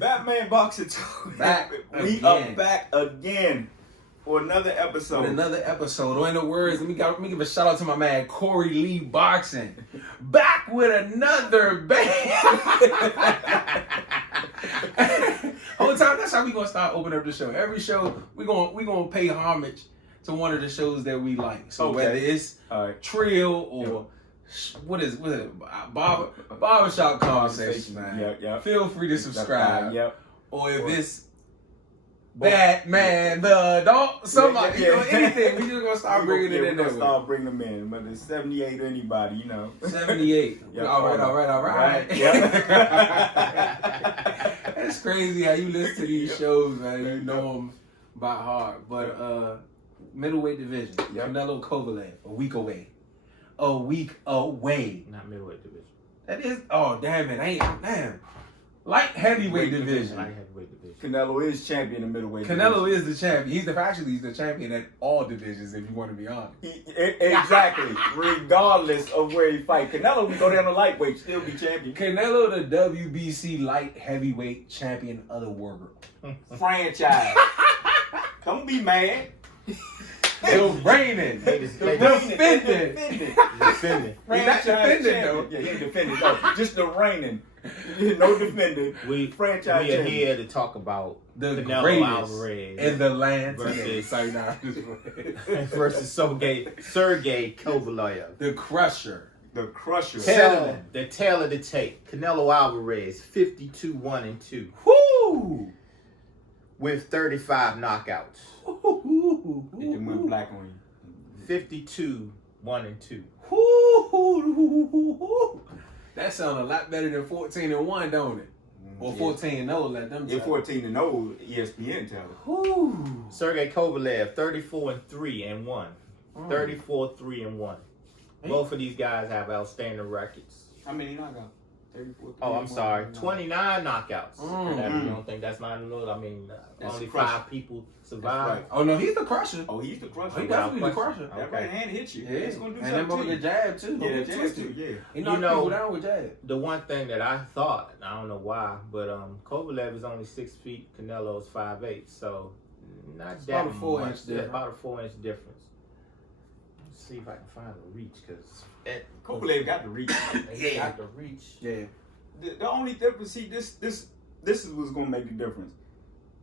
Batman Boxer Talk. Back We again. are back again for another episode. With another episode. Or in the words, let me give a shout out to my man Corey Lee Boxing. Back with another bang. Whole time, that's how we gonna start opening up the show. Every show we gonna pay homage to one of the shows that we like. So whether it's Trill or what is it? Barbershop Conversations, man. Yeah. Feel free to subscribe. Yep. Or if it's Batman, the dog, somebody, anything, we just gonna start bringing it in there. We're gonna start bringing them in, whether it's 78 or anybody, 78. Yep. All right. Yeah. It's crazy how you listen to these shows, man. You know them by heart. But middleweight division, Canelo Kovalev, a week away. Not middleweight division. That is, damn. Light heavyweight division. Light heavyweight division. Canelo is champion in middleweight. Canelo is the champion. He's the champion at all divisions, if you want to be honest. Exactly. Regardless of where he fight. Canelo can go down to lightweight, still be champion. Canelo, the WBC light heavyweight champion of the world. Franchise. Don't be mad. Still reigning. Defending. Franchise defending, though. Yeah, he ain't defending. No, just the reigning. No defending. Franchise we are champion. Here to talk about the Canelo greatest Alvarez in the land versus versus Sergey Kovalev. The Crusher. The Crusher. The tail of the tape. Canelo Alvarez, 52-1-2. Woo! With 35 knockouts. It went black on you. 52-1-2. That sounds a lot better than 14-1, don't it? Or 14-0, let them tell. Yeah, 14-0, ESPN tell it. Sergey Kovalev, 34-3-1. 34-3-1. Both of these guys have outstanding records. How many knockouts? 34. Oh, I'm sorry. 29 knockouts. You don't think that's not enough? I mean, only 5 people survived. Right. Oh, no, he's the Crusher. Oh, he's the Crusher. He definitely the Crusher. That right hand hits you. Yeah. It's going to do and something then to you. the jab, too. Yeah, the jab, too. Yeah. He knocked people down with jab. The one thing that I thought, I don't know why, but Kovalev is only 6 feet, Canelo's 5'8", so not it's that about a 4 inch much. difference. About a 4-inch difference. Let's see if I can find a reach, because Kovalev got the reach. got the reach. Yeah. The only difference, see, this is what's going to make the difference.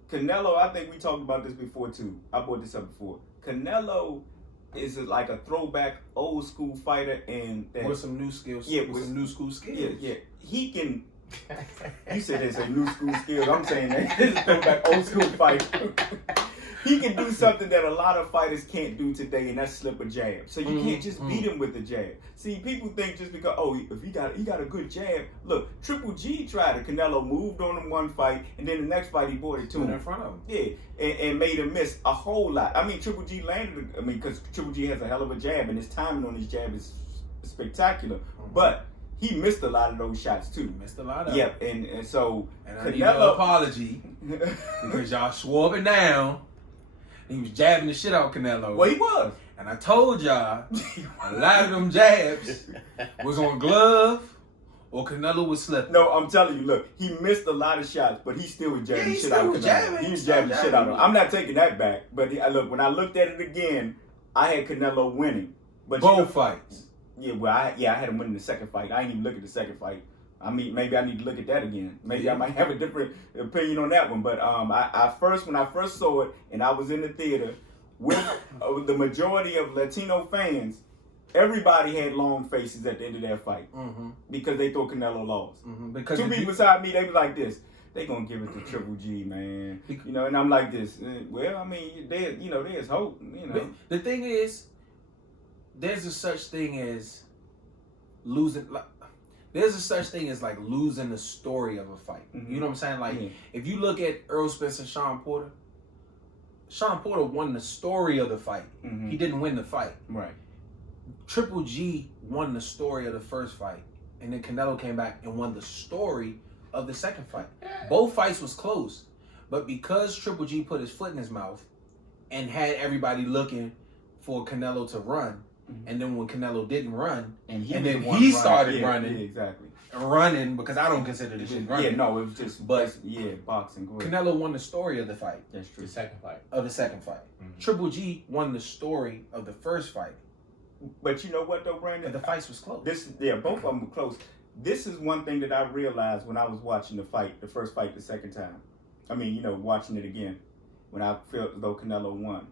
Canelo, I think we talked about this before, too. I brought this up before. Canelo is like a throwback, old school fighter, and with some new skills. Yeah, with some new school skills. Yeah. He can. You said it's a new school skills. I'm saying that it's a throwback, old school fighter. He can do something that a lot of fighters can't do today, and that's slip a jab. So you can't just beat him with a jab. See, people think just because if he got a good jab. Look, Triple G tried it. Canelo moved on him one fight, and then the next fight he brought it to him in front of him. Yeah, and made him miss a whole lot. I mean, Triple G landed. I mean, because Triple G has a hell of a jab, and his timing on his jab is spectacular. But he missed a lot of those shots too. Missed a lot of them. Yep, and so and Canelo, I need an apology because y'all swore up and down. He was jabbing the shit out of Canelo. Well, he was. And I told y'all, a lot of them jabs was on glove or Canelo was slipping. No, I'm telling you, look, he missed a lot of shots, but he still was jabbing shit out of Canelo. He was jabbing shit out of him. I'm not taking that back, but look, when I looked at it again, I had Canelo winning. But both fights. Yeah, well, I had him winning the second fight. I didn't even look at the second fight. I mean, maybe I need to look at that again. Maybe I might have a different opinion on that one. But when I first saw it, and I was in the theater with the majority of Latino fans, everybody had long faces at the end of that fight because they thought Canelo lost. Because 2 people beside me, they was like this. They gonna give it to Triple G, man. You know, and I'm like this. Well, I mean, there's hope. You know, the thing is, there's a such thing as losing. There's a such thing as like losing the story of a fight. You know what I'm saying? Like if you look at Earl Spence and Sean Porter won the story of the fight. He didn't win the fight. Right. Triple G won the story of the first fight, and then Canelo came back and won the story of the second fight. Both fights was close, but because Triple G put his foot in his mouth and had everybody looking for Canelo to run, and then when Canelo didn't run, and then he started running, exactly, running because I don't consider this shit running. Yeah, no, it was just, boxing. Go ahead. Canelo won the story of the fight. That's true. The second fight. Of the second fight. Triple G won the story of the first fight. But you know what though, Brandon? The fights was close. Both of them were close. This is one thing that I realized when I was watching the first fight the second time. I mean, watching it again when I felt as though Canelo won.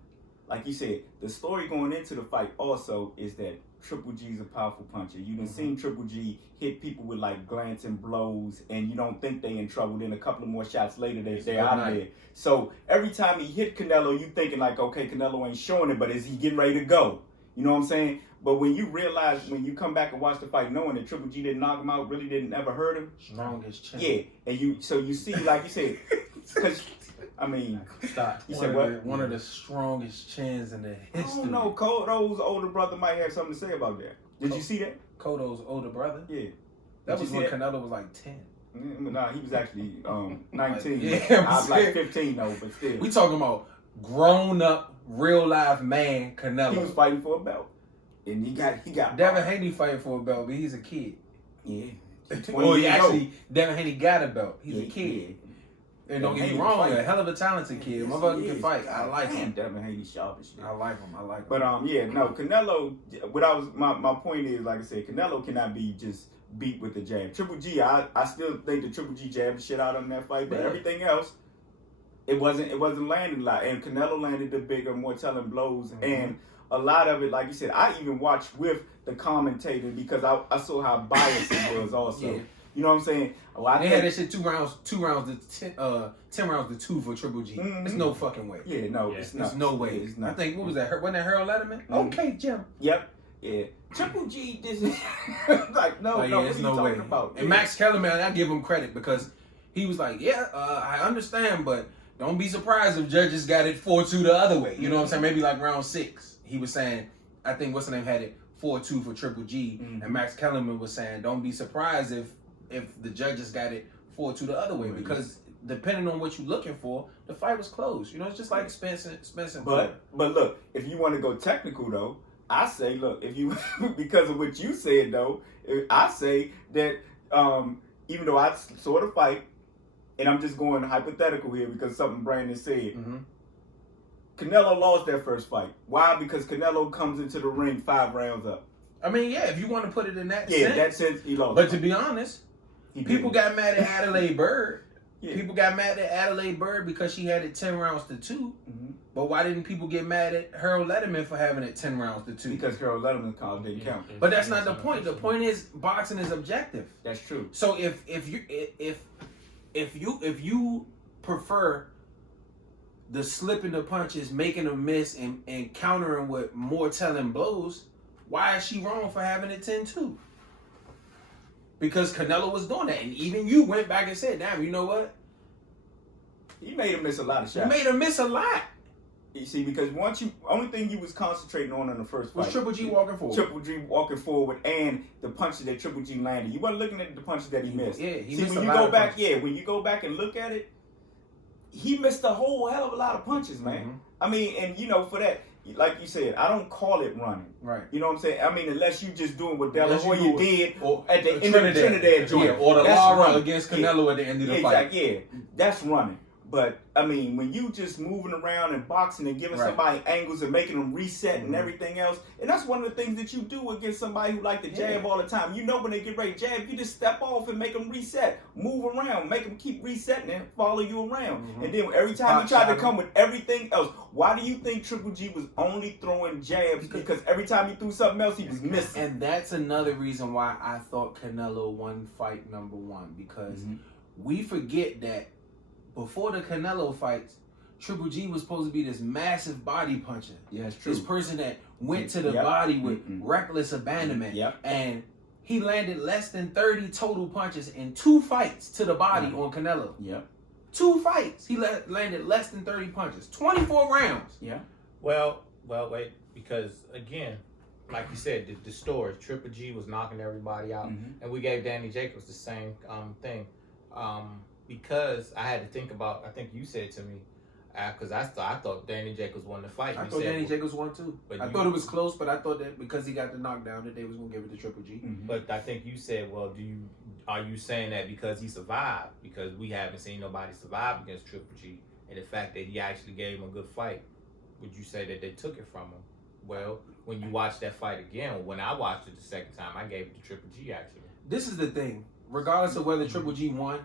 Like you said, the story going into the fight also is that Triple G's a powerful puncher. You done seen Triple G hit people with like glancing blows, and you don't think they in trouble. Then a couple of more shots later, they're out of there. So every time he hit Canelo, you thinking like, okay, Canelo ain't showing it, but is he getting ready to go? You know what I'm saying? But when you realize, when you come back and watch the fight, knowing that Triple G didn't knock him out, really didn't ever hurt him. Strongest chin. Yeah, and you see, like you said, because I mean, stop. You said what? One of the strongest chins in the history. I don't know. Kodo's older brother might have something to say about that. Did you see that? Kodo's older brother? Yeah. That was when Canelo was like 10. Nah, he was actually 19. Yeah, I was like 15 though, but still. We talking about grown up, real life man Canelo. He was fighting for a belt. And he got Devin Haney fighting for a belt, but he's a kid. Yeah. Devin Haney got a belt. He's a kid. And don't get me wrong, a hell of a talented kid. Motherfucker can fight. I like him. Devin Haney sharp as shit. I like him. But Canelo. My point is, like I said, Canelo cannot be just beat with the jab. Triple G, I still think the Triple G jabbed the shit out of him in that fight, but everything else, it wasn't landing a lot. And Canelo landed the bigger, more telling blows, and a lot of it, like you said, I even watched with the commentator because I saw how biased it was also. Yeah. You know what I'm saying? Well, they had that shit 10 rounds to 2 for Triple G. There's no fucking way. Yeah, no, it's not. There's no way. It's not. I think, what was that? Wasn't that Harold Letterman? Okay, Jim. Yep. Yeah. Triple G didn't like no, what are you talking about? And Max Kellerman, I give him credit because he was like, I understand, but don't be surprised if judges got it 4-2 the other way. You know what I'm saying? Maybe like round 6. He was saying, I think what's the name had it 4-2 for Triple G, and Max Kellerman was saying, don't be surprised if the judges got it 4-2 the other way, because depending on what you're looking for, the fight was close. It's just like Spence. But look, if you want to go technical though, I say, look, if you because of what you said though, I say that even though I saw the fight, and I'm just going hypothetical here because something Brandon said. Canelo lost that first fight. Why? Because Canelo comes into the ring 5 rounds up. I mean, if you want to put it in that sense. Yeah, that sense he lost. But to be honest, people got mad at Adelaide Bird. Yeah. People got mad at Adelaide Bird because she had it 10 rounds to 2. But why didn't people get mad at Harold Letterman for having it 10 rounds to 2? Because Harold Letterman's call didn't count. But that's not the point. The point is boxing is objective. That's true. So if you prefer the slipping the punches, making a miss, and countering with more telling blows, why is she wrong for having it 10-2? Because Canelo was doing that. And even you went back and said, damn, you know what? He made him miss a lot of shots. You made him miss a lot. You see, because only thing you was concentrating on in the first fight was Triple G walking forward. Triple G walking forward, and the punches that Triple G landed. You weren't looking at the punches that he missed. Yeah, he see, missed when a you lot go of back, punches. when you go back and look at it, he missed a whole hell of a lot of punches, man. I mean, and for that, like you said, I don't call it running. Right. You know what I'm saying? I mean, unless you just doing what De La Hoya did or at the end of the Trinidad joint. Yeah, or the Lara against Canelo at the end of the fight. Yeah, that's running. But, I mean, when you just moving around and boxing and giving somebody angles and making them reset and everything else, and that's one of the things that you do against somebody who like to jab all the time. You know when they get ready to jab, you just step off and make them reset. Move around. Make them keep resetting and follow you around. And then every time you try to come with everything else, why do you think Triple G was only throwing jabs? Because every time he threw something else, he was missing. And that's another reason why I thought Canelo won fight number 1. Because we forget that before the Canelo fights, Triple G was supposed to be this massive body puncher. Yeah, that's true. This person that went to the body with reckless abandonment. And he landed less than 30 total punches in 2 fights to the body on Canelo. 2 fights. He landed less than 30 punches. 24 rounds. Well, wait. Because, again, like you said, the story, Triple G was knocking everybody out. And we gave Danny Jacobs the same thing. Because I had to think about, I think you said to me, Because I thought Danny Jacobs won the fight. I thought Danny Jacobs won too. But I thought it was close, but I thought that because he got the knockdown that they was gonna give it to Triple G. Mm-hmm. But I think you said, well, are you saying that because he survived? Because we haven't seen nobody survive against Triple G, and the fact that he actually gave him a good fight, would you say that they took it from him? Well, when you watch that fight again, when I watched it the second time, I gave it to Triple G actually. This is the thing. Regardless of whether Triple G won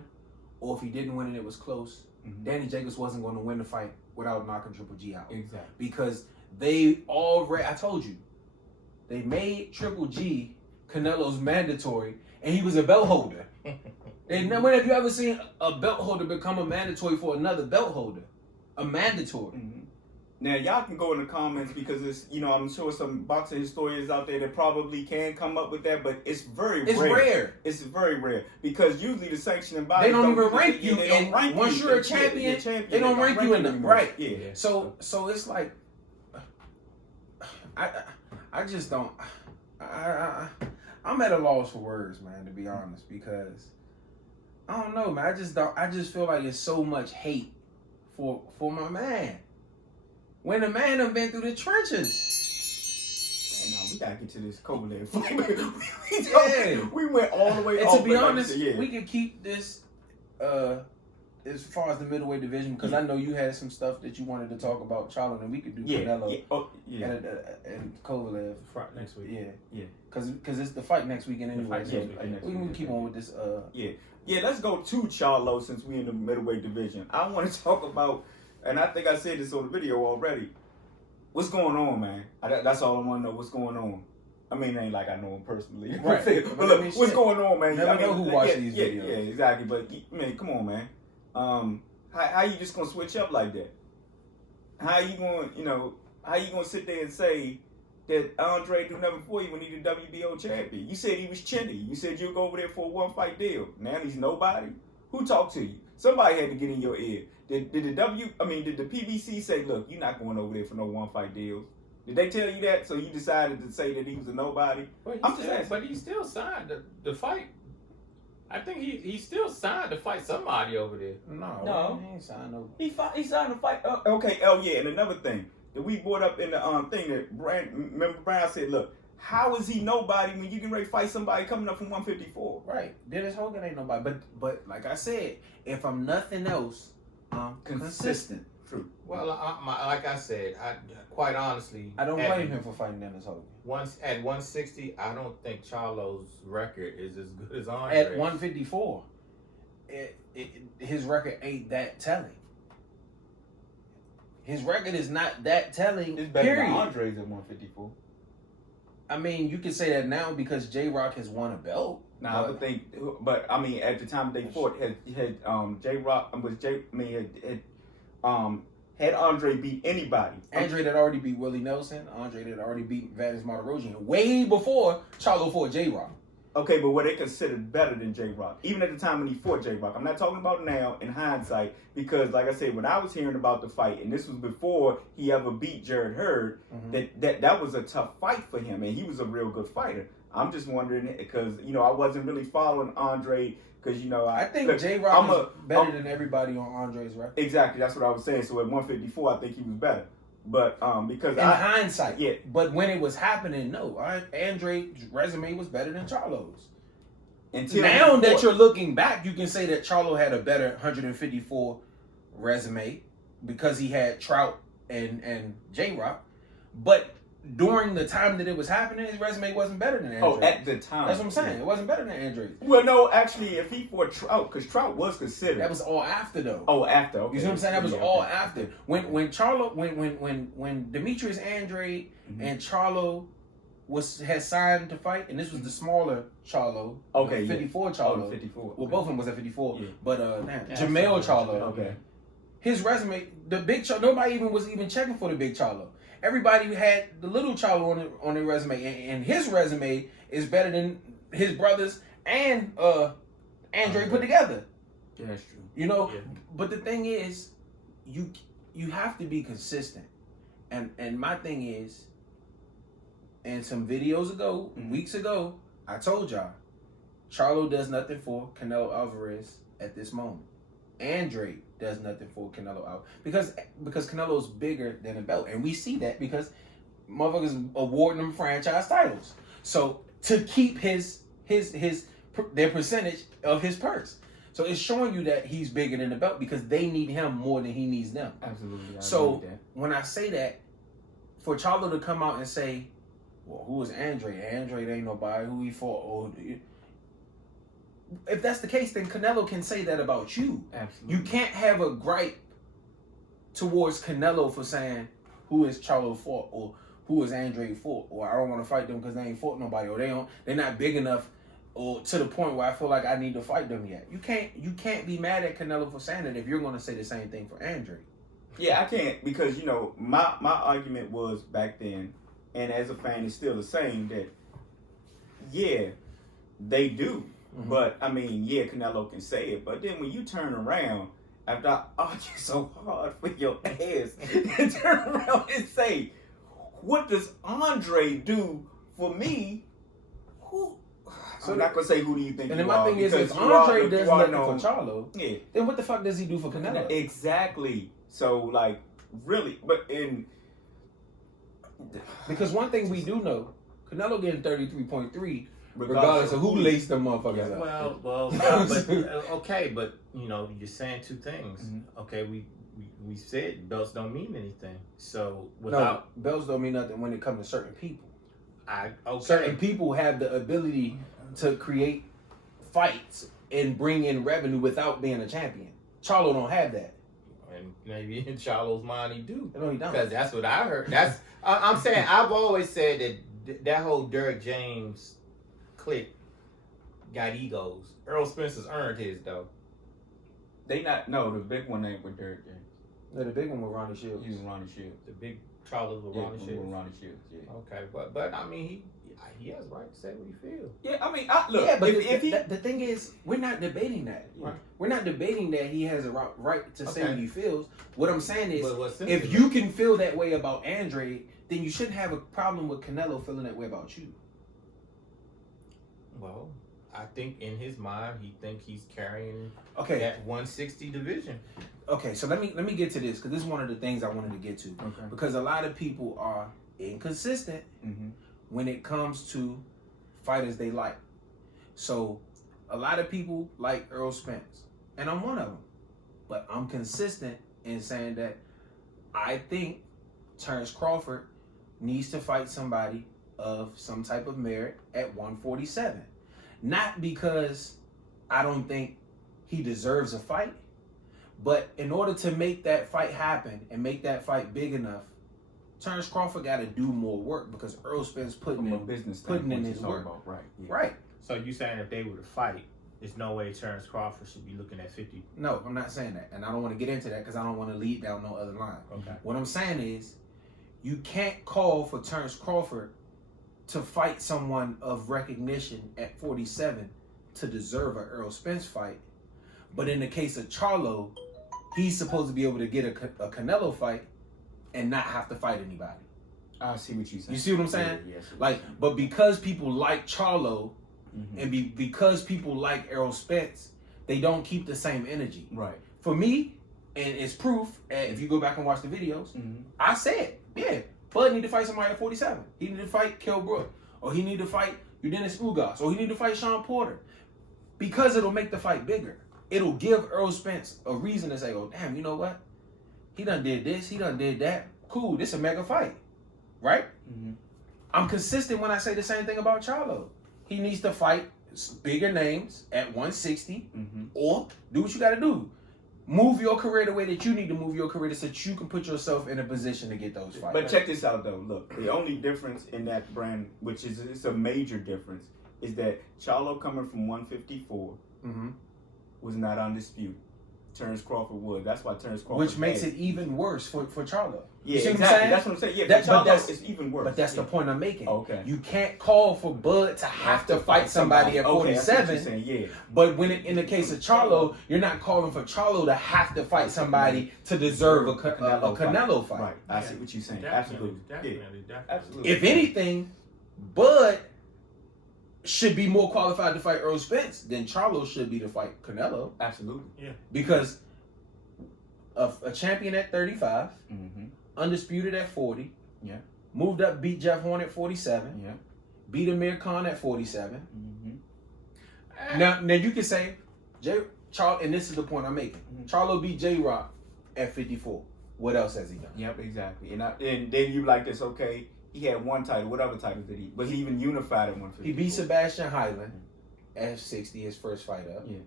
or if he didn't win and it was close, Danny Jacobs wasn't going to win the fight without knocking Triple G out. Exactly. Because they already, I told you, they made Triple G Canelo's mandatory, and he was a belt holder. And when have you ever seen a belt holder become a mandatory for another belt holder? A mandatory. Now, y'all can go in the comments because it's, I'm sure some boxing historians out there that probably can come up with that, but it's rare. It's very rare because usually the sanctioning bodies they don't even rank you. They don't rank once you. you're a champion, they don't rank you in them. Right. Yeah. So it's like, I just don't. I'm at a loss for words, man. To be honest, because I don't know, man. I just feel like it's so much hate for my man. When the man have been through the trenches. Man, no, we gotta get to this Kovalev fight. We went all the way and off. to be honest, we could keep this as far as the middleweight division, because I know you had some stuff that you wanted to talk about Charlo, and we could do Canelo and Kovalev next week. Yeah. Because it's the fight next weekend anyway. We can keep on with this. Yeah, let's go to Charlo since we in the middleweight division. I want to talk about, and I think I said this on the video already. What's going on, man? That's all I want to know. What's going on? I mean, it ain't like I know him personally. Right. But look, what's going on, man? Never know who watch these videos. Yeah, exactly. But, man, come on, man. How you just going to switch up like that? How you going to sit there and say that Andrade do nothing for you when he the WBO champion? You said he was chinny. You said you'll go over there for a one-fight deal. Now he's nobody. Who talked to you? Somebody had to get in your ear. Did the PBC say, look, you're not going over there for no one-fight deals? Did they tell you that? So you decided to say that he was a nobody? But he still signed the fight. I think he still signed to fight somebody over there. No, he ain't signed no. He signed to fight. And another thing that we brought up in the thing that Brown said, look, how is he nobody when you can ready to fight somebody coming up from 154? Right. Dennis Hogan ain't nobody. But like I said, if I'm nothing else, I'm consistent. True. Well, like I said, quite honestly, I don't blame him for fighting Dennis Hogan. At 160, I don't think Charlo's record is as good as Andrade. At 154, his record ain't that telling. His record is not that telling. It's better than Andre's at 154. I mean, you can say that now because J-Rock has won a belt. I would think, but I mean, at the time they fought, had J-Rock had Andre beat anybody. Andrade had already beat Willie Nelson. Andrade had already beat Vanis Martirosyan way before Charlo fought J-Rock. Okay, but were they considered better than J-Rock? Even at the time when he fought J-Rock. I'm not talking about now in hindsight, because like I said, when I was hearing about the fight, and this was before he ever beat Jared Hurd, that was a tough fight for him, and he was a real good fighter. I'm just wondering, because, I wasn't really following Andre, because, I think J-Rock is better than everybody on Andre's record. Exactly, that's what I was saying. So at 154, I think he was better. But because in hindsight, yeah. But when it was happening, no, Andrade's resume was better than Charlo's. Until now that you're looking back, you can say that Charlo had a better 154 resume because he had Trout and J-Rock. But during the time that it was happening, his resume wasn't better than Andrade. Oh, at the time. That's what I'm saying. It wasn't better than Andrade. Well, no, actually, if he fought Trout, because Trout was considered. That was all after, though. Oh, after. Okay. You see what I'm saying? That was all after. When Charlo, when Demetrius Andrade and Charlo had signed to fight, and this was the smaller Charlo. Okay. 54 Charlo. Oh, 54. Well, both of them was at 54. Yeah. But Jamel Charlo. Okay. His resume, the big Charlo, nobody was even checking for the big Charlo. Everybody had the little Charlo on their resume, and his resume is better than his brothers and Andrade put together. Yeah, that's true. But the thing is, you have to be consistent, and my thing is, and some videos ago, weeks ago, I told y'all, Charlo does nothing for Canelo Alvarez at this moment. Andrade does nothing for Canelo out because Canelo's bigger than a belt, and we see that because motherfuckers awarding him franchise titles. So to keep their percentage of his purse. So it's showing you that he's bigger than the belt because they need him more than he needs them. Absolutely. So when I say that, for Charlo to come out and say, well, who is Andrade? Andrade ain't nobody. Who he fought? Or, if that's the case, then Canelo can say that about you. Absolutely. You can't have a gripe towards Canelo for saying who is Charlo fought or who is Andrade fought, or I don't want to fight them because they ain't fought nobody, or they're not big enough, or to the point where I feel like I need to fight them yet. You can't be mad at Canelo for saying it if you're going to say the same thing for Andrade. Yeah, I can't because my argument was back then, and as a fan, it's still the same that yeah, they do. Mm-hmm. But I mean, yeah, Canelo can say it. But then when you turn around after I argue so hard for your ass, and turn around and say, "What does Andre do for me?" Who? So I'm not gonna say who do you think. And then my thing is, if Andre does nothing for Charlo, yeah, then what the fuck does he do for Canelo? Exactly. So like, really, because one thing we do know, Canelo getting 33.3. Regardless of who laced them motherfuckers up. Well, okay, but you're saying two things. Mm-hmm. Okay, we said belts don't mean anything. So without belts don't mean nothing when it comes to certain people. Okay. Certain people have the ability to create fights and bring in revenue without being a champion. Charlo don't have that. And maybe in Charlo's mind he do. No, he don't. Because that's what I heard. I'm saying I've always said that whole Derrick James clique got egos. Earl Spencer's earned his though. The big one ain't with Derrick James. No, the big one was Ronnie Shields. He was Ronnie Shields. The big Charlo was Ronnie Shields. Ronnie Shields, yeah. Okay, but I mean he has the right to say what he feels. Yeah, I mean look. Yeah, but the thing is, we're not debating that. Right. We're not debating that he has a right to say what he feels. What I'm saying is, if you can feel that way about Andrade, then you shouldn't have a problem with Canelo feeling that way about you. Well, I think in his mind he think he's carrying that 160 division. Okay, so let me get to this because this is one of the things I wanted to get to. Okay. Because a lot of people are inconsistent when it comes to fighters they like. So a lot of people like Earl Spence, and I'm one of them. But I'm consistent in saying that I think Terrence Crawford needs to fight somebody of some type of merit at 147. Not because I don't think he deserves a fight, but in order to make that fight happen and make that fight big enough, Terrence Crawford got to do more work because Earl Spence putting in his work. Right. Yeah. Right. So you saying if they were to fight, there's no way Terrence Crawford should be looking at 50? No, I'm not saying that. And I don't want to get into that because I don't want to lead down no other line. Okay. What I'm saying is you can't call for Terrence Crawford to fight someone of recognition at 47 to deserve an Earl Spence fight. But in the case of Charlo, he's supposed to be able to get a Canelo fight and not have to fight anybody. I see what you're saying. You see what I'm saying? Yeah, but because people like Charlo and because people like Earl Spence, they don't keep the same energy. Right. For me, and it's proof, and if you go back and watch the videos, I said, yeah, Bud need to fight somebody at 47. He need to fight Kell Brook. Or he need to fight Udenis Ugas. Or he need to fight Sean Porter. Because it'll make the fight bigger. It'll give Earl Spence a reason to say, oh, damn, you know what? He done did this. He done did that. Cool, this a mega fight. Right? I'm consistent when I say the same thing about Charlo. He needs to fight bigger names at 160. Or do what you got to do. Move your career the way that you need to move your career so that you can put yourself in a position to get those fights. But check this out, though. Look, the only difference in that brand, which is it's a major difference, is that Charlo coming from 154 was not undisputed. Terrence Crawford was. That's why Terrence Crawford. Which makes it even worse for Charlo. Yeah, exactly. That's what I'm saying. Yeah, it's even worse. But that's the point I'm making. Okay. You can't call for Bud to have to fight somebody at 47. Yeah. But when in the case of Charlo, you're not calling for Charlo to have to fight somebody to deserve a Canelo fight. Right. I see what you're saying. Absolutely. Definitely. Absolutely. If anything, Bud should be more qualified to fight Earl Spence than Charlo should be to fight Canelo. Absolutely. Yeah. Because a champion at 35, undisputed at 40. Yeah. Moved up, beat Jeff Horn at 47. Yeah. Beat Amir Khan at 47. Now you can say, Charlo, and this is the point I'm making. Charlo beat J-Rock at 54. What else has he done? Yep, exactly. And then you like this, okay, he had one title. What other title did he? Was he even unified at 154? He beat Sebastian Hyland at 60, his first fight up. Yeah.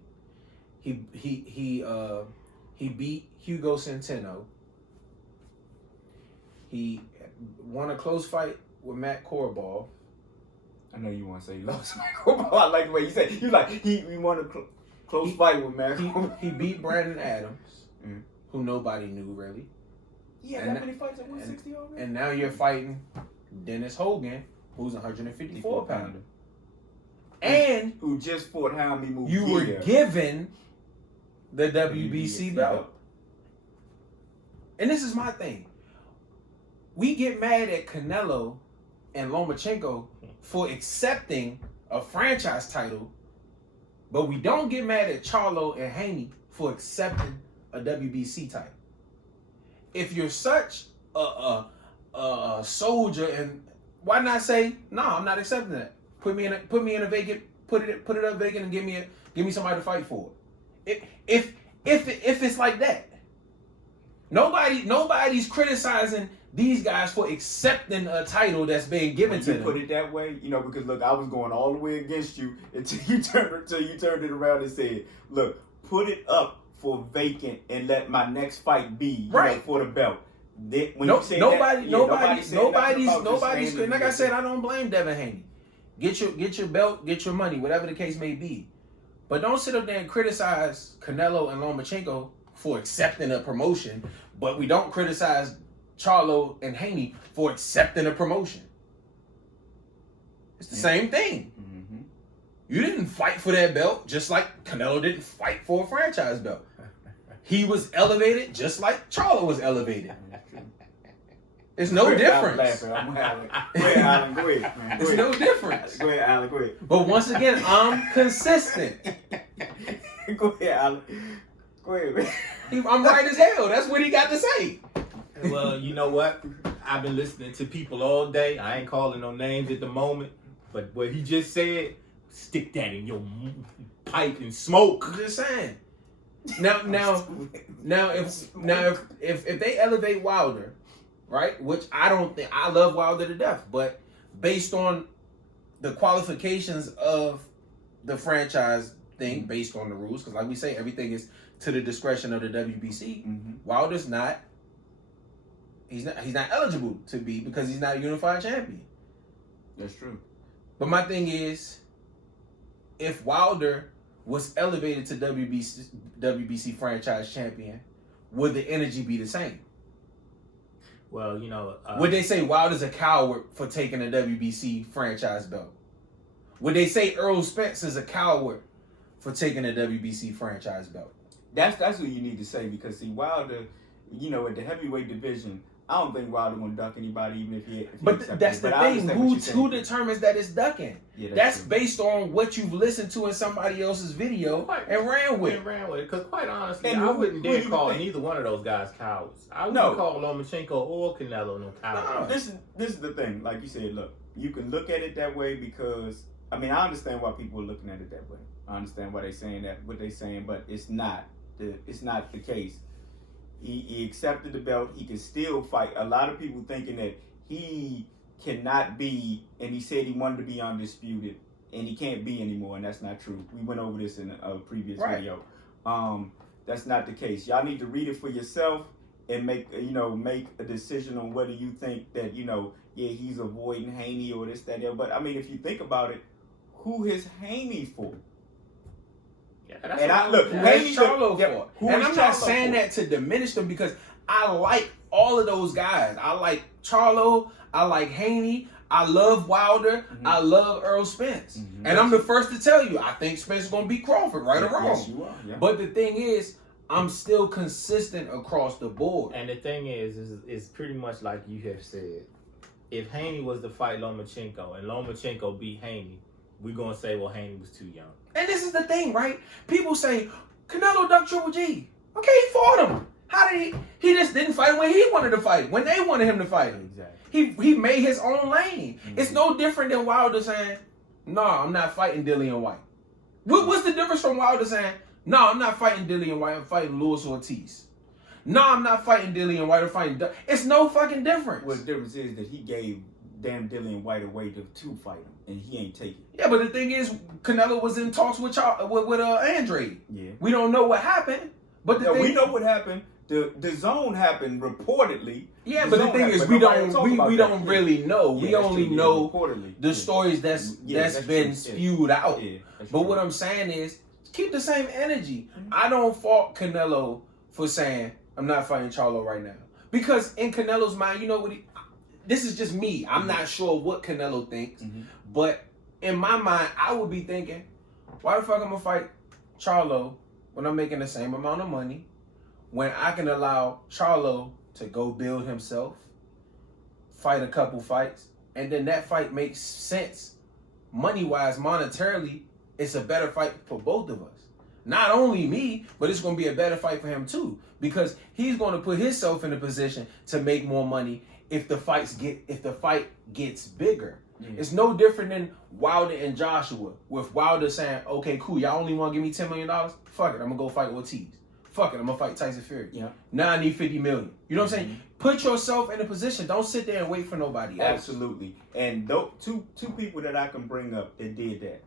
He beat Hugo Centeno. He won a close fight with Matt Korobov. I know you want to say he lost Matt Korobov. I like the way you said. You like he won a close fight with Matt Korobov. He beat Brandon Adams, who nobody knew really. Yeah, that many fights at 160 already. And now you're fighting Dennis Hogan, who's a 154 pounder. And who just fought Jaime Munguia. You were given the WBC belt. And this is my thing. We get mad at Canelo and Lomachenko for accepting a franchise title, but we don't get mad at Charlo and Haney for accepting a WBC title. If you're such a soldier, and why not say, no, I'm not accepting that. Put me in a vacant, put it up vacant, and give me somebody to fight for it. If it's like that, nobody's criticizing these guys for accepting a title that's being given to them. You put it that way, because look, I was going all the way against you until you turned it around and said, look, put it up for vacant and let my next fight be for the belt. Nobody's like I said, I don't blame Devin Haney. Get your belt, get your money, whatever the case may be. But don't sit up there and criticize Canelo and Lomachenko for accepting a promotion, but we don't criticize Charlo and Haney for accepting a promotion. It's the same thing. You didn't fight for that belt, just like Canelo didn't fight for a franchise belt. He was elevated just like Charlo was elevated. It's no difference. Go ahead, Alan. Go ahead, man. It's no difference. Go ahead, Alan. Go ahead. But once again, I'm consistent. Go ahead, Alan. Go ahead, man. I'm right as hell. That's what he got to say. Well, you know what? I've been listening to people all day. I ain't calling no names at the moment. But what he just said, stick that in your pipe and smoke. I'm just saying. Now, if they elevate Wilder, right? Which I don't think, I love Wilder to death, but based on the qualifications of the franchise thing, based on the rules, because like we say, everything is to the discretion of the WBC. Wilder's not. He's not eligible to be because he's not a unified champion. That's true. But my thing is, if Wilder was elevated to WBC franchise champion, would the energy be the same? Well, would they say Wilder's a coward for taking a WBC franchise belt? Would they say Earl Spence is a coward for taking a WBC franchise belt? That's what you need to say, because see, Wilder, at the heavyweight division, I don't think Wilder gonna duck anybody, even if he. But that's the thing. Who determines that it's ducking? Yeah, that's based on what you've listened to in somebody else's video and ran with. Because quite honestly, I wouldn't dare call neither one of those guys cowards. I wouldn't call Lomachenko or Canelo no cowards. No, this is the thing. Like you said, look, you can look at it that way because I understand why people are looking at it that way. I understand why they're saying that, what they're saying, but it's not the case. He accepted the belt. He can still fight. A lot of people thinking that he cannot be, and he said he wanted to be undisputed, and he can't be anymore, and that's not true. We went over this in a previous video. That's not the case. Y'all need to read it for yourself and make a decision on whether you think that he's avoiding Haney or this, that, there. But if you think about it, who has Haney for? And Charlo for. And I'm not saying that to diminish them, because I like all of those guys. I like Charlo. I like Haney. I love Wilder. I love Earl Spence. And I'm the first to tell you, I think Spence is going to beat Crawford, right or wrong. Yes, you are. Yeah. But the thing is, I'm still consistent across the board. And the thing is pretty much like you have said. If Haney was to fight Lomachenko and Lomachenko beat Haney, we're going to say, well, Haney was too young. And this is the thing, right? People say, Canelo ducked Triple G. Okay, he fought him. How did he just didn't fight when he wanted to fight, when they wanted him to fight. Exactly. He made his own lane. Mm-hmm. It's no different than Wilder saying, "No, I'm not fighting Dillian White." What's the difference from Wilder saying, "No, I'm not fighting Dillian White, I'm fighting Luis Ortiz"? "No, I'm not fighting Dillian White, I'm fighting..." It's no fucking difference. Well, the difference is that he gave damn Dillian White away to fight him, and he ain't take it. Yeah, but the thing is, Canelo was in talks with Andrade. Yeah. We don't know what happened, but we know what happened. The zone happened reportedly. Yeah, but the thing is, we don't really know. Yeah, we only true, know reportedly. the stories that's been true. spewed out. Yeah, but true. what I'm saying is, keep the same energy. I don't fault Canelo for saying, "I'm not fighting Charlo right now," because in Canelo's mind, you know what? This is just me. I'm not sure what Canelo thinks, but in my mind, I would be thinking, why the fuck I'm gonna fight Charlo when I'm making the same amount of money, when I can allow Charlo to go build himself, fight a couple fights, and then that fight makes sense money-wise, monetarily. It's a better fight for both of us. Not only me, but it's going to be a better fight for him too, because he's going to put himself in a position to make more money if the fight gets bigger. Yeah. It's no different than Wilder and Joshua, with Wilder saying, "Okay, cool, y'all only want to give me $10 million? Fuck it, I'm going to go fight Ortiz. Fuck it, I'm going to fight Tyson Fury. Yeah. Now I need $50 million. You know what I'm saying? Put yourself in a position. Don't sit there and wait for nobody else. Absolutely. And two people that I can bring up that did that.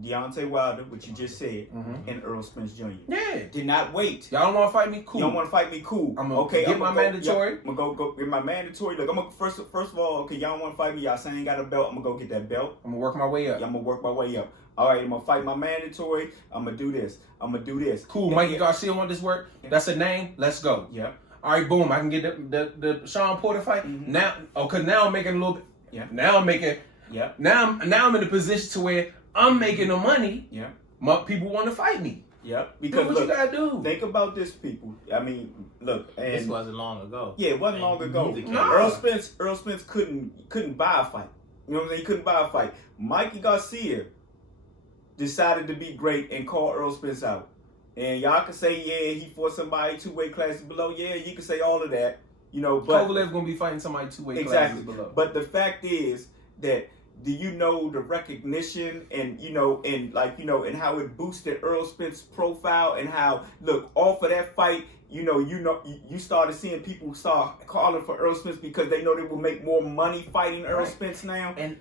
Deontay Wilder, which you just said, and Errol Spence Jr. Yeah. Did not wait. Y'all don't want to fight me? Cool. You don't want to fight me? Cool. I'm going to get my mandatory. I'm going to go get my mandatory. Look, I'm going to, first of all, okay, y'all don't want to fight me. Y'all saying I ain't got a belt. I'm going to go get that belt. I'm going to work my way up. Yeah, I'm going to work my way up. All right, I'm going to fight my mandatory. I'm going to do this. I'm going to do this. Cool. Mikey Garcia want this work? That's a name. Let's go. Yeah. All right, boom. I can get the Sean Porter fight. Now, because now I'm making a little bit. Yeah. Now I'm making. Yeah. Now I'm in a position to where I'm making the money. Yeah. People want to fight me. Yep. Because what you gotta do? Think about this, people. I mean, look. And this wasn't long ago. Yeah, it wasn't long ago. Earl Spence couldn't buy a fight. You know what I'm saying? He couldn't buy a fight. Mikey Garcia decided to be great and call Earl Spence out. And y'all can say, yeah, he fought somebody 2 weight classes below. Yeah, you can say all of that. You know, but Kovalev gonna be fighting somebody 2 weight classes below. But the fact is that, do you know the recognition and and how it boosted Earl Spence's profile, and how, look, off of that fight, you started seeing people start calling for Earl Spence because they know they will make more money fighting Earl Spence now. And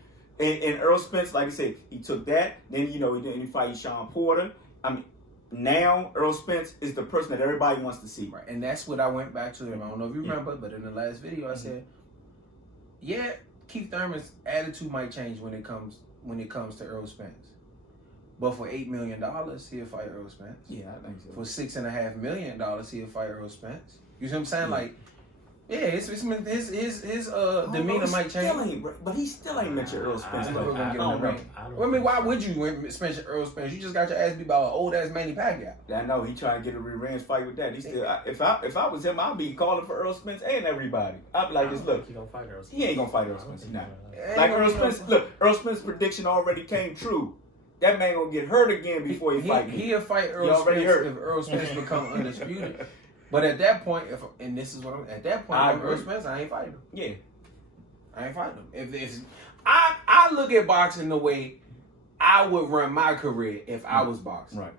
Earl Spence, like I said, he took that. Then he fight Sean Porter. I mean, now Earl Spence is the person that everybody wants to see. Right, and that's what I went back to him. I don't know if you remember, but in the last video I said, yeah, Keith Thurman's attitude might change when it comes to Earl Spence. But for $8 million, he'll fight Earl Spence. Yeah, I think so. For $6.5 million, he'll fight Earl Spence. You see what I'm saying? Yeah. Like, yeah, his demeanor might change. But he still ain't mentioned Earl Spence. I mean, why would you mention Earl Spence? You just got your ass beat by an old ass Manny Pacquiao. I know he trying to get a revenge fight with that. He still, if I was him, I'd be calling for Earl Spence and everybody. I'd be like, this, look, he gonna fight Earl Spence. He ain't gonna fight Earl Spence. Nah. Like Earl Spence, look, Earl Spence's prediction already came true. That man gonna get hurt again before he fight me. He'll fight Earl Spence if Earl Spence become undisputed. But at that point, Earl Spence, I ain't fighting him. Yeah, I ain't fighting him. I look at boxing the way I would run my career if I was boxing. Right.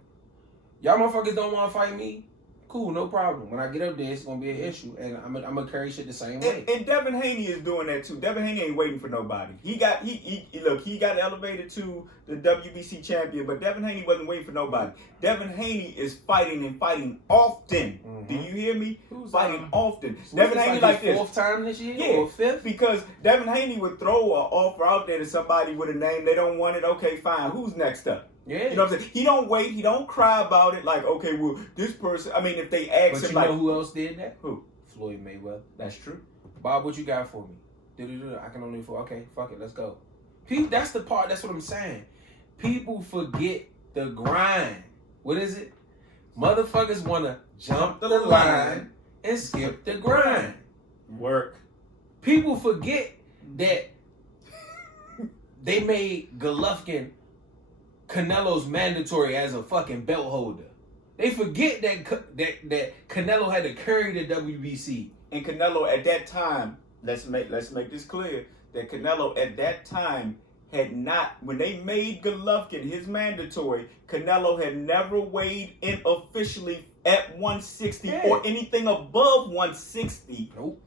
Y'all motherfuckers don't want to fight me? Cool, no problem. When I get up there, it's gonna be an issue, and I'm gonna carry shit the same way. And Devin Haney is doing that too. Devin Haney ain't waiting for nobody. He got elevated to the WBC champion, but Devin Haney wasn't waiting for nobody. Devin Haney is fighting often. Do you hear me? Fighting often. Devin Haney like this. 4th time this year? Yeah, or 5th? Because Devin Haney would throw an offer out there to somebody with a name they don't want it. Okay, fine. Who's next up? Yeah. You know what I'm saying? He don't wait. He don't cry about it. Like, okay, well, this person. I mean, if they ask him, but you know who else did that? Who? Floyd Mayweather. That's true. Bob, what you got for me? I can only afford. Okay, fuck it. Let's go. That's the part. That's what I'm saying. People forget the grind. What is it? Motherfuckers want to jump the line and skip the grind. Work. People forget that they made Golovkin Canelo's mandatory as a fucking belt holder. They forget that Canelo had to carry the WBC. And Canelo at that time, let's make this clear, that Canelo at that time had not, when they made Golovkin his mandatory, Canelo had never weighed in officially at 160 or anything above 160. Nope.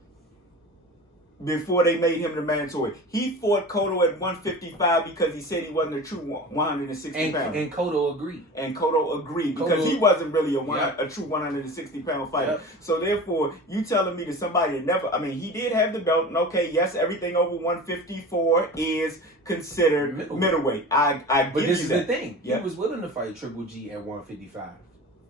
Before they made him the mandatory. He fought Cotto at 155 because he said he wasn't a true 160 pounder. And Cotto agreed. And Cotto agreed because he wasn't really a true 160 pound fighter. Yep. So therefore, you telling me that somebody that never, I mean, he did have the belt, and okay, yes, everything over 154 is considered middleweight. I But this is that. the thing. Yep. He was willing to fight Triple G at 155.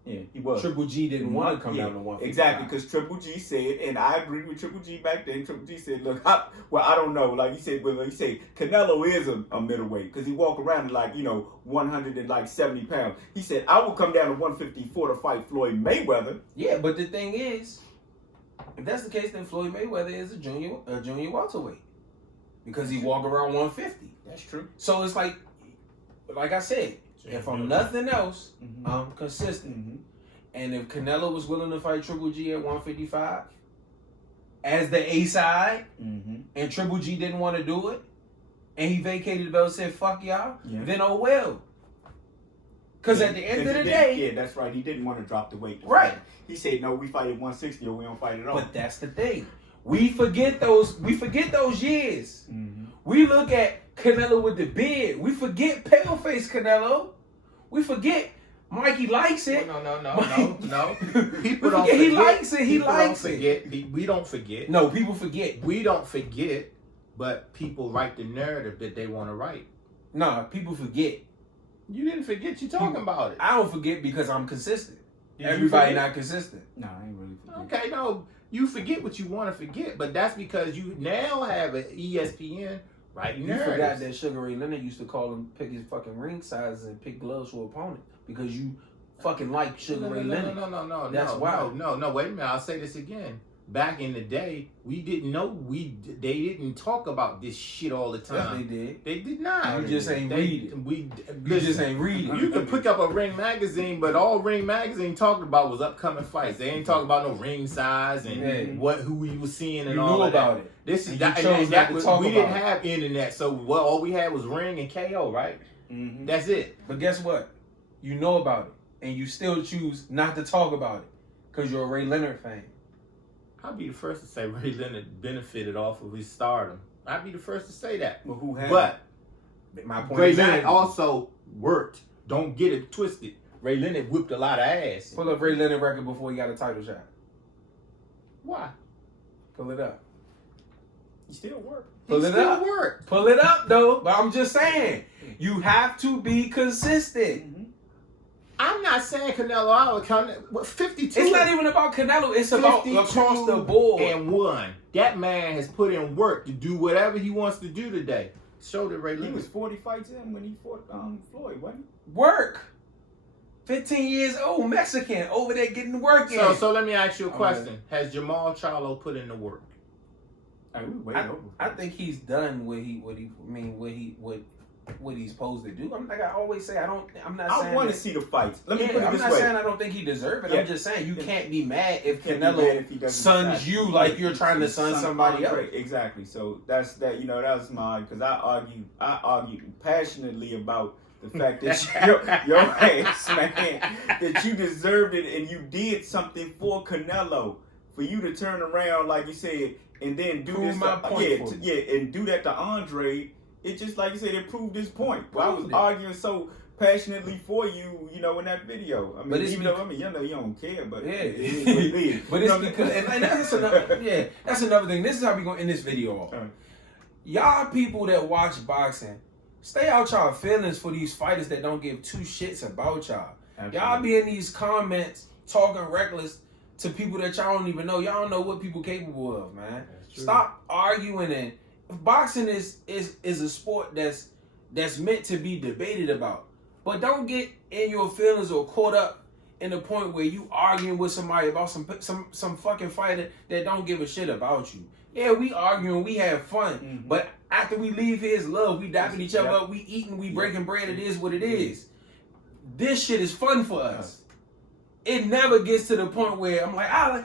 Yeah, he was. Triple G didn't want to come down to 155. Exactly, because Triple G said, and I agreed with Triple G back then. Triple G said, "Look, I don't know." Like he said, Canelo is a middleweight because he walk around at 170 pounds. He said, "I will come down to 154 to fight Floyd Mayweather." Yeah, but the thing is, if that's the case, then Floyd Mayweather is a junior welterweight because he walk around 150. That's true. So it's like I said. If I'm nothing else, I'm consistent. Mm-hmm. And if Canelo was willing to fight Triple G at 155 as the A side, and Triple G didn't want to do it, and he vacated the belt and said, fuck y'all, then oh well. Because at the end of the day... Yeah, that's right. He didn't want to drop the weight. Right. He said, no, we fight at 160 or we don't fight at all. But that's the thing. We forget those years. We look at Canelo with the beard. We forget pale-faced Canelo. We forget Mikey likes it. No. People don't forget. forget. He likes it. He People likes don't forget. it. We don't forget. No, people forget. We don't forget, but people write the narrative that they want to write. No, people forget. You didn't forget. You talking about it. I don't forget because I'm consistent. Did Everybody not consistent. No, I ain't really forget. Okay, no. You forget what you want to forget, but that's because you now have an ESPN writing You narratives. forgot that Sugar Ray Leonard used to call him, pick his fucking ring sizes and pick gloves for opponent because you fucking like Sugar Ray Leonard. No. That's wild. No. Wait a minute. I'll say this again. Back in the day, we didn't know they didn't talk about this shit all the time. Yes, they did. They did not. You just ain't read it. You just ain't read it. You can pick up a Ring magazine, but all Ring magazine talked about was upcoming fights. They ain't talking about no ring size and who we was seeing and you all knew of about that. it. This is and that, you chose not to talk we about didn't have internet, so all we had was Ring and KO, right? That's it. But guess what? You know about it, and you still choose not to talk about it because you're a Ray Leonard fan. I'll be the first to say Ray Leonard benefited off of his stardom. I'd be the first to say that. But who has? But my point Ray is Leonard also worked. Don't get it twisted. Ray Leonard whipped a lot of ass. Pull up Ray Leonard record before he got a title shot. Why? Pull it up. He still work. Pull it up. Worked. Pull it up though. But I'm just saying, you have to be consistent. I'm not saying Canelo out. 52. It's not even about Canelo. It's about across the board. And won. That man has put in work to do whatever he wants to do today. Show that Ray Leonard. He was 40 fights in when he fought Floyd, wasn't Work. 15 years old, Mexican, over there getting work in. So let me ask you a question. Has Jamal Charlo put in the work? he? I think he's done what he's supposed to do. Like I always say, I'm not saying I want to see the fights. Let me put it I'm this not way. saying I don't think he deserves it. Yeah. I'm just saying you can't be mad if Can't be mad if he Canelo doesn't suns decide. you like you're trying to sun somebody else. Exactly. So that's that. That's my, because I argue passionately about the fact that your ass, man, that you deserved it and you did something for Canelo. For you to turn around, like you said, and then do Prove this, my point for me. and do that to Andre. It just, like you said, it proved his point. I was Proved it. arguing so passionately for you, in that video. I mean, But it's even though you don't care, but Yeah, it is what it is. but it's because and that's another that's another thing. This is how we gonna end this video off. Y'all people that watch boxing, stay out y'all feelings for these fighters that don't give two shits about y'all. Absolutely. Y'all be in these comments talking reckless to people that y'all don't even know. Y'all don't know what people capable of, man. Stop arguing. And boxing is a sport that's meant to be debated about. But don't get in your feelings or caught up in the point where you arguing with somebody about some fucking fighter that don't give a shit about you. Yeah, we arguing, we have fun, but after we leave here, it's love. We dapping each other up, we eating, we breaking bread. It is what it is. This shit is fun for us. it never gets to the point where I'm like, I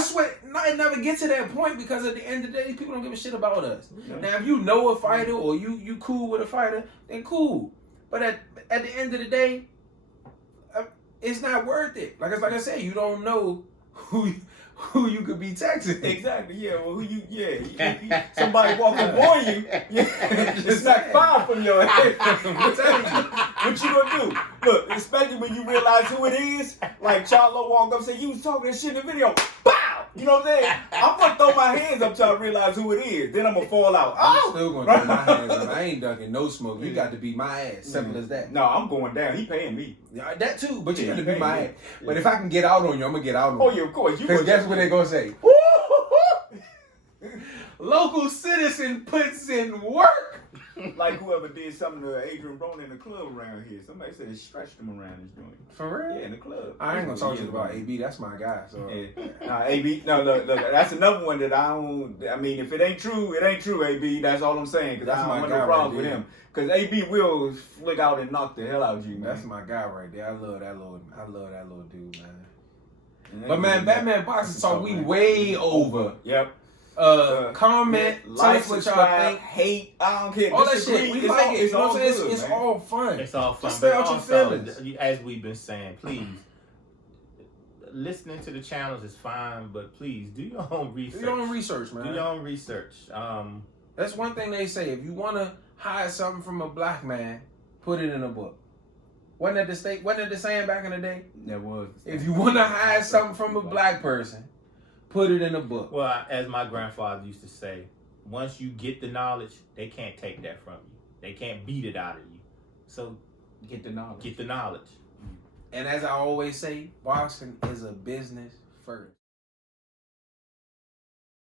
swear, it never gets to that point because at the end of the day, people don't give a shit about us. Okay. Now, if you know a fighter or you cool with a fighter, then cool. But at the end of the day, it's not worth it. Like I said, you don't know who you could be texting. Exactly, yeah. Well, somebody walk up on you, it's not far from your head. I'm telling you, what you gonna do? Look, especially when you realize who it is, like Charlo walk up and say, you was talking that shit in the video, pow! You know what I'm saying? I'm gonna throw my hands up till I realize who it is. Then I'm gonna fall out. I'm still gonna throw my hands up. I ain't ducking no smoke. You got to be my ass. Simple as that. No, I'm going down. He paying me. Yeah, that too, but you got to be he my paying ass. me. But if I can get out on you, I'm gonna get out on you. Oh yeah, of course. Because guess what they gonna say? Local citizen puts in work. Like whoever did something to Adrian Broner in the club around here. Somebody said it stretched him around his joint. For real? Yeah, in the club. I ain't gonna talk to you about AB. That's my guy. So Nah, AB. No, look. That's another one that I don't. I mean, if it ain't true, it ain't true. AB. That's all I'm saying. Because I don't have no problems with him. Because AB will flick out and knock the hell out of you, man. That's my guy right there. I love that little dude, man. But man, Batman Boxing Talk, we way over. Yep. Comment, tell us what y'all think. Hate, I don't care. All that shit, we like it. You know what I'm saying? It's all fun. It's all fun. Just stay out your feelings. As we've been saying, please. Listening to the channels is fine, but please do your own research. Do your own research, man. Do your own research. That's one thing they say. If you want to hide something from a black man, put it in a book. Wasn't that the saying back in the day? That was. If you want to hide something from a black person, put it in a book. Well, as my grandfather used to say, once you get the knowledge, they can't take that from you. They can't beat it out of you. So get the knowledge. Get the knowledge. And as I always say, boxing is a business first.